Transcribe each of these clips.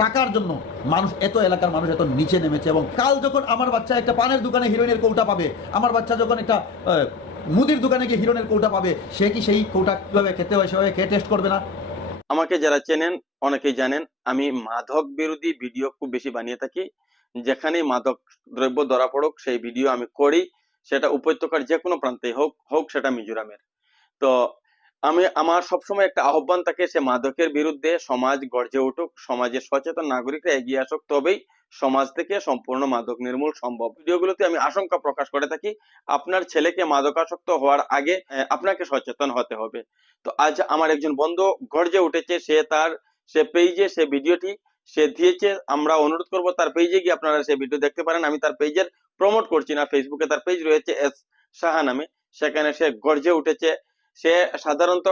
টাকার জন্য মানুষ, এত এলাকার মানুষ এত নিচে নেমেছে এবং কাল যখন আমার বাচ্চা একটা পানের দোকানে হিরোইনের কৌটা পাবে, আমার বাচ্চা যখন একটা মুদির দোকানে গিয়ে হিরোইনের কৌটা পাবে, সে কি সেই কৌটা কীভাবে খেতে হয়, সেভাবে খেয়ে টেস্ট করবে না? আমাকে যারা চেনেন, অনেকেই জানেন, আমি মাদক বিরোধী ভিডিও খুব বেশি বানিয়ে থাকি। যেখানে মাদক দ্রব্য ধরা পড়ুক, সেই ভিডিও আমি করি। সেটা উপত্যকার যে কোনো প্রান্তে হোক হোক সেটা মিজোরামের। তো আমি, আমার সবসময় একটা আহ্বান থাকে সে মাদকের বিরুদ্ধে সমাজ গর্জে উঠুক, সমাজের সচেতন নাগরিকরা এগিয়ে আসুক, তবেই সমাজ থেকে সম্পূর্ণ মাদক নির্মূল সম্ভব। ভিডিওগুলোতে আমি আশঙ্কা প্রকাশ করে থাকি, আপনার ছেলেকে মাদকাসক্ত হওয়ার আগে আপনাকে সচেতন হতে হবে। তো আজ আমার একজন বন্ধু গর্জে উঠেছে, সে তার, সে পেজে সে ভিডিওটি সে দিয়েছে, আমরা অনুরোধ করব তার পেজে গিয়ে আপনারা সে ভিডিও দেখতে পারেন। আমি তার পেজের প্রমোট করছি না ফেসবুকে তার পেজ রয়েছে এস সাহা নামে, সেখানে সে গর্জে উঠেছে। সে সাধারণত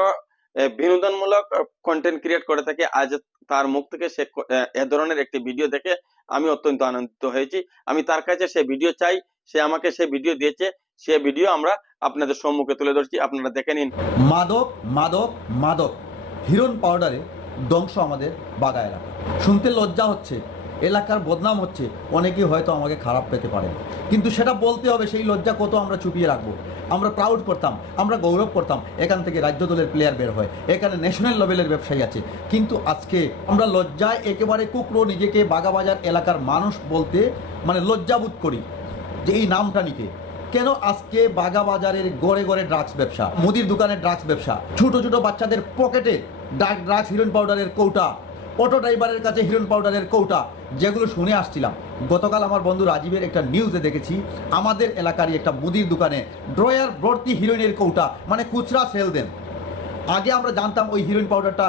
বিনোদনমূলক কন্টেন্ট ক্রিয়েট করে থাকে। আজ তার মুখ থেকে সে এ ধরনের একটি ভিডিও দেখে আমি অত্যন্ত আনন্দিত হয়েছি। আমি তার কাছে সে ভিডিও চাই, সে আমাকে সে ভিডিও দিয়েছে। সে ভিডিও আমরা আপনাদের সম্মুখে তুলে ধরছি। আপনারা দেখে নিন। মাদক মাদক মাদক। হিরোন পাউডারে ধ্বংস আমাদের বাগা এলাকা শুনতে লজ্জা হচ্ছে। এলাকার বদনাম হচ্ছে। অনেকেই হয়তো আমাকে খারাপ পেতে পারে কিন্তু সেটা বলতে হবে, সেই লজ্জা কত আমরা চুপিয়ে রাখব। আমরা প্রাউড করতাম, আমরা গৌরব করতাম, এখান থেকে রাজ্য দলের প্লেয়ার বের হয়। এখানে ন্যাশনাল লেভেলের ব্যবসায়ী আছে। কিন্তু আজকে আমরা লজ্জায় একেবারে কুকরো নিজেকে বাগাবাজার এলাকার মানুষ বলতে মানে লজ্জাবোধ করি যে এই নামটা নিতে। কেন আজকে বাগা বাজারের গড়ে গড়ে ড্রাগস ব্যবসা, মুদির দোকানের ড্রাগস ব্যবসা, ছোট ছোট বাচ্চাদের পকেটে ড্রাগস হিরোইন পাউডারের কৌটা অটো ড্রাইভারের কাছে হিরোইন পাউডারের কৌটা যেগুলো শুনে আসছিলাম। গতকাল আমার বন্ধু রাজীবের একটা নিউজে দেখেছি। আমাদের এলাকারই একটা মুদির দোকানে ড্রয়ার ভর্তি হিরোইনের কৌটা মানে খুচরা সেল দেন। আগে আমরা জানতাম ওই হিরোইন পাউডারটা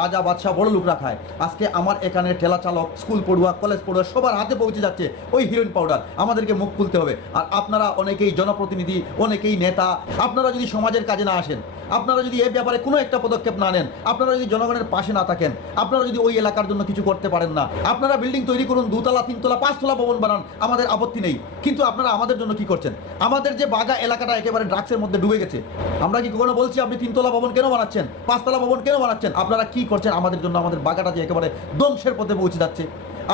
রাজা বাদশাহ বড় লোকরা খায়। আজকে আমার এখানে ঠেলা চালক স্কুল পড়ুয়া কলেজ পড়ুয়া সবার হাতে পৌঁছে যাচ্ছে ওই হিরোইন পাউডার আমাদেরকে মুখ খুলতে হবে। আর আপনারা অনেকেই জনপ্রতিনিধি, অনেকেই নেতা, আপনারা যদি সমাজের কাজে না আসেন আপনারা যদি এই ব্যাপারে কোনো একটা পদক্ষেপ না নেন, আপনারা যদি জনগণের পাশে না থাকেন, আপনারা যদি ওই এলাকার জন্য কিছু করতে পারেন না, আপনারা বিল্ডিং তৈরি করুন, দুতলা, তিনতলা, পাঁচতলা ভবন বানান, আমাদের আপত্তি নেই। কিন্তু আপনারা আমাদের জন্য কি করছেন? আমাদের যে বাগা এলাকাটা একেবারে ড্রাগসের মধ্যে ডুবে গেছে। আমরা কি কখনো বলছি, আপনি তিনতলা ভবন কেন বানাচ্ছেন? পাঁচতলা ভবন কেন বানাচ্ছেন? আপনারা কি করছেন? আমাদের জন্য আমাদের বাগাটা যে একেবারে ধ্বংসের পথে পৌঁছে যাচ্ছে।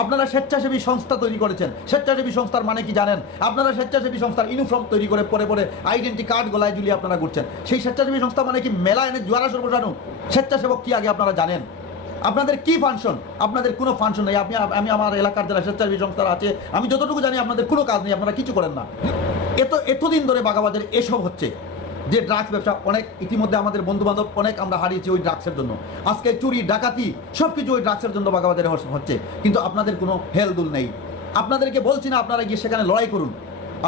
আপনারা স্বেচ্ছাসেবী সংস্থা তৈরি করেছেন। স্বেচ্ছাসেবী সংস্থার মানে কি জানেন? আপনারা স্বেচ্ছাসেবী সংস্থার ইউনিফর্ম তৈরি করে পরে পরে আইডেন্টি কার্ড গলায় ঝুলিয়ে আপনারা ঘুরছেন। সেই স্বেচ্ছাসেবী সংস্থা মানে কি? মেলা এনে জোয়ারা সর বসানো স্বেচ্ছাসেবক কি আগে আপনারা জানেন? আপনাদের কি ফাংশন আপনাদের কোনো ফাংশন নেই। আপনি আমি আমার এলাকার যারা স্বেচ্ছাসেবী সংস্থা আছে, আমি যতটুকু জানি, আপনাদের কোনো কাজ নেই। আপনারা কিছু করেন না। এত এতদিন ধরে বাগাবাজারে এসব হচ্ছে। যে ড্রাগস ব্যবসা অনেক ইতিমধ্যে আমাদের বন্ধু বান্ধব অনেক আমরা হারিয়েছি ওই ড্রাগসের জন্য। আজকে চুরি, ডাকাতি সব কিছু ওই ড্রাগসের জন্য বাগাবাজারে হচ্ছে। কিন্তু আপনাদের কোনো হেলদুল নেই। আপনাদেরকে বলছি না আপনারা গিয়ে সেখানে লড়াই করুন।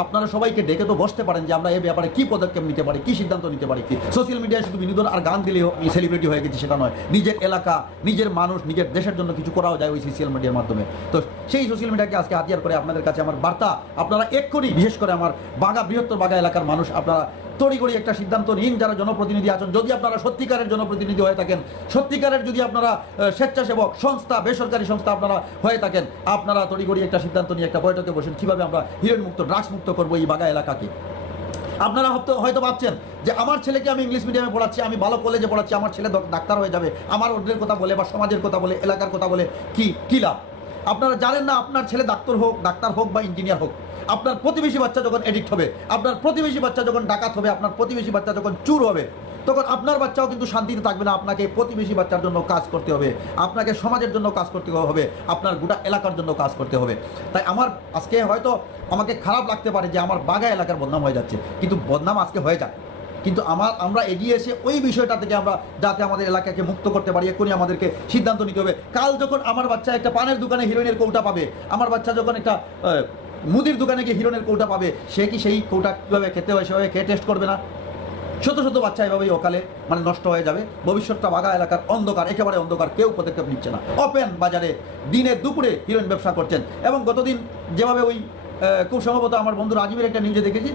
আপনারা সবাইকে ডেকে তো বসতে পারেন যে আমরা এই ব্যাপারে কি পদক্ষেপ নিতে পারি, কি সিদ্ধান্ত নিতে পারি। সোশ্যাল মিডিয়ায় শুধু বিনোদন আর গান আমি সেলিব্রিটি হয়ে গেছি, সেটা নয়। নিজের এলাকা, নিজের মানুষ, নিজের দেশের জন্য কিছু করাও যায় ওই সোশ্যাল মিডিয়ার মাধ্যমে। তো সেই সোশ্যাল মিডিয়াকে আজকে হাতিয়ার করে আপনাদের কাছে আমার বার্তা। আপনারা এক্ষুনি, বিশেষ করে আমার বাগা বৃহত্তর বাগা এলাকার মানুষ, আপনারা তড়িগড়ি একটা সিদ্ধান্ত নিন যারা জনপ্রতিনিধি আছেন। যদি আপনারা সত্যিকারের জনপ্রতিনিধি হয়ে থাকেন, সত্যিকারের যদি আপনারা স্বেচ্ছাসেবক সংস্থা, বেসরকারি সংস্থা আপনারা হয়ে থাকেন, আপনারা তড়িগড়ি একটা সিদ্ধান্ত নিয়ে একটা বৈঠকে বসেন। কীভাবে আমরা হিরোইন মুক্ত ড্রাগস মুক্ত করব এই বাগা এলাকাকে? আপনারা হয়তো হয়তো ভাবছেন যে আমার ছেলেকে আমি ইংলিশ মিডিয়ামে পড়াচ্ছি, আমি ভালো কলেজে পড়াচ্ছি, আমার ছেলে ডাক্তার হয়ে যাবে, আমার ওদের কথা বলে বা সমাজের কথা বলে, এলাকার কথা বলে, কি, কী লাভ? আপনারা জানেন না আপনার ছেলে ডাক্তার হোক ডাক্তার হোক বা ইঞ্জিনিয়ার হোক আপনার প্রতিবেশী বাচ্চা যখন এডিক্ট হবে, আপনার প্রতিবেশী বাচ্চা যখন ডাকাত হবে, আপনার প্রতিবেশী বাচ্চা যখন চুর হবে, তখন আপনার বাচ্চাও কিন্তু শান্তিতে থাকবে না। আপনাকে প্রতিবেশী বাচ্চার জন্য কাজ করতে হবে, আপনাকে সমাজের জন্য কাজ করতে হবে, আপনার গোটা এলাকার জন্য কাজ করতে হবে। তাই আমার আজকে হয়তো আমাকে খারাপ লাগতে পারে যে আমার বাগা এলাকার বদনাম হয়ে যাচ্ছে, কিন্তু বদনাম আজকে হয়ে যাক। কিন্তু আমার, আমরা এগিয়ে এসে ওই বিষয়টা থেকে আমরা যাতে আমাদের এলাকাকে মুক্ত করতে পারি, এক্ষুনি আমাদেরকে সিদ্ধান্ত নিতে হবে। কাল যখন আমার বাচ্চা একটা পানের দোকানে হিরোইনের কৌটা পাবে, আমার বাচ্চা যখন একটা মুদির দোকানে গিয়ে হিরোইনের কৌটা পাবে, সে কি সেই কৌটা কীভাবে খেতে হয়, সেভাবে খেয়ে টেস্ট করবে না? শত শত বাচ্চা এভাবেই অকালে মানে নষ্ট হয়ে যাবে। ভবিষ্যৎটা বাগা এলাকার অন্ধকার, একেবারে অন্ধকার, কেউ পদক্ষেপ নিচ্ছে না। ওপেন বাজারে দিনে দুপুরে হিরোইন ব্যবসা করছেন। এবং গতদিন যেভাবে ওই খুব সম্ভবত আমার বন্ধু রাজীবের একটা নিউজে দেখেছি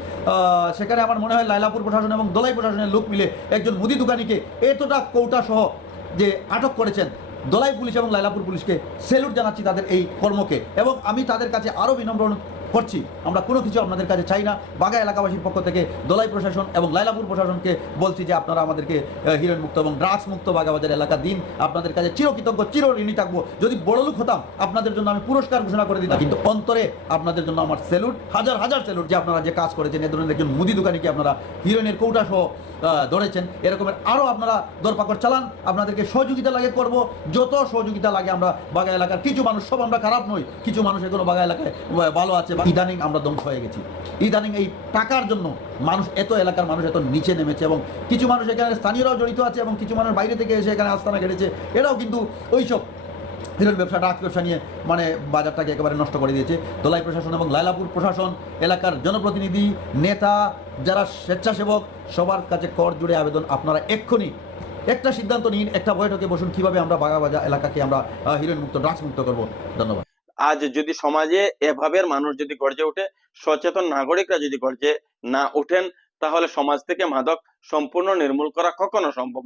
সেখানে আমার মনে হয় লাইলাপুর প্রশাসন এবং দলাই প্রশাসনের লোক মিলে একজন মুদি দোকানিকে এতটা কৌটা সহ যে আটক করেছেন। দলাই পুলিশ এবং লাইলাপুর পুলিশকে সেলুট জানাচ্ছি তাদের এই কর্মকে এবং আমি তাদের কাছে আরও বিনম্র করছি। আমরা কোনো কিছু আপনাদের কাছে চাই না। বাগা এলাকাবাসীর পক্ষ থেকে দোলাই প্রশাসন এবং লাইলাপুর প্রশাসনকে বলছি যে আপনারা আমাদেরকে হিরোইন মুক্ত এবং ড্রাগস মুক্ত বাগাবাজার এলাকা দিন। আপনাদের কাছে চিরকৃতজ্ঞ চির ঋণী থাকব। যদি বড় লোক হতাম, আপনাদের জন্য আমি পুরস্কার ঘোষণা করে দিতাম। কিন্তু অন্তরে আপনাদের জন্য আমার স্যালুট হাজার হাজার স্যালুট যে আপনারা যে কাজ করেছেন, এ ধরনের একজন মুদি দোকানিকে আপনারা হিরোইনের কৌটা সহ ধরেছেন। এরকমের আরও আপনারা দরপাকড় চালান। আপনাদেরকে সহযোগিতা লাগে করব। যত সহযোগিতা লাগে আমরা বাগা এলাকার। কিছু মানুষ, সব আমরা খারাপ নই। কিছু মানুষ এখনও বাগা এলাকায় ভালো আছে। বা ইদানিং আমরা ধ্বংস হয়ে গেছি। ইদানিং এই টাকার জন্য মানুষ, এত এলাকার মানুষ এত নিচে নেমেছে এবং কিছু মানুষ এখানে স্থানীয়রাও জড়িত আছে এবং কিছু মানুষ বাইরে থেকে এসে এখানে আস্তানা কেটেছে। এরাও কিন্তু ওইসব হিরোর ব্যবসা ডাক ব্যবসা নিয়ে মানে বাজারটাকে একেবারে নষ্ট করে দিয়েছে। দোলাই প্রশাসন এবং লাইলাপুর প্রশাসন এলাকার জনপ্রতিনিধি, নেতা যারা স্বেচ্ছাসেবক, সবার কাছে কর জুড়ে আবেদন আপনারা এক্ষুনি। একটা সিদ্ধান্ত নিন, একটা বৈঠকে বসুন, কীভাবে আমরা বাগাবাজার এলাকাকে আমরা হিরোইন মুক্ত ড্রাগস মুক্ত করব। ধন্যবাদ। আজ যদি সমাজে এভাবে মানুষ যদি গর্জে ওঠে, সচেতন নাগরিকরা যদি গর্জে না ওঠেন, তাহলে সমাজ থেকে মাদক সম্পূর্ণ নির্মূল করা কখনো সম্ভব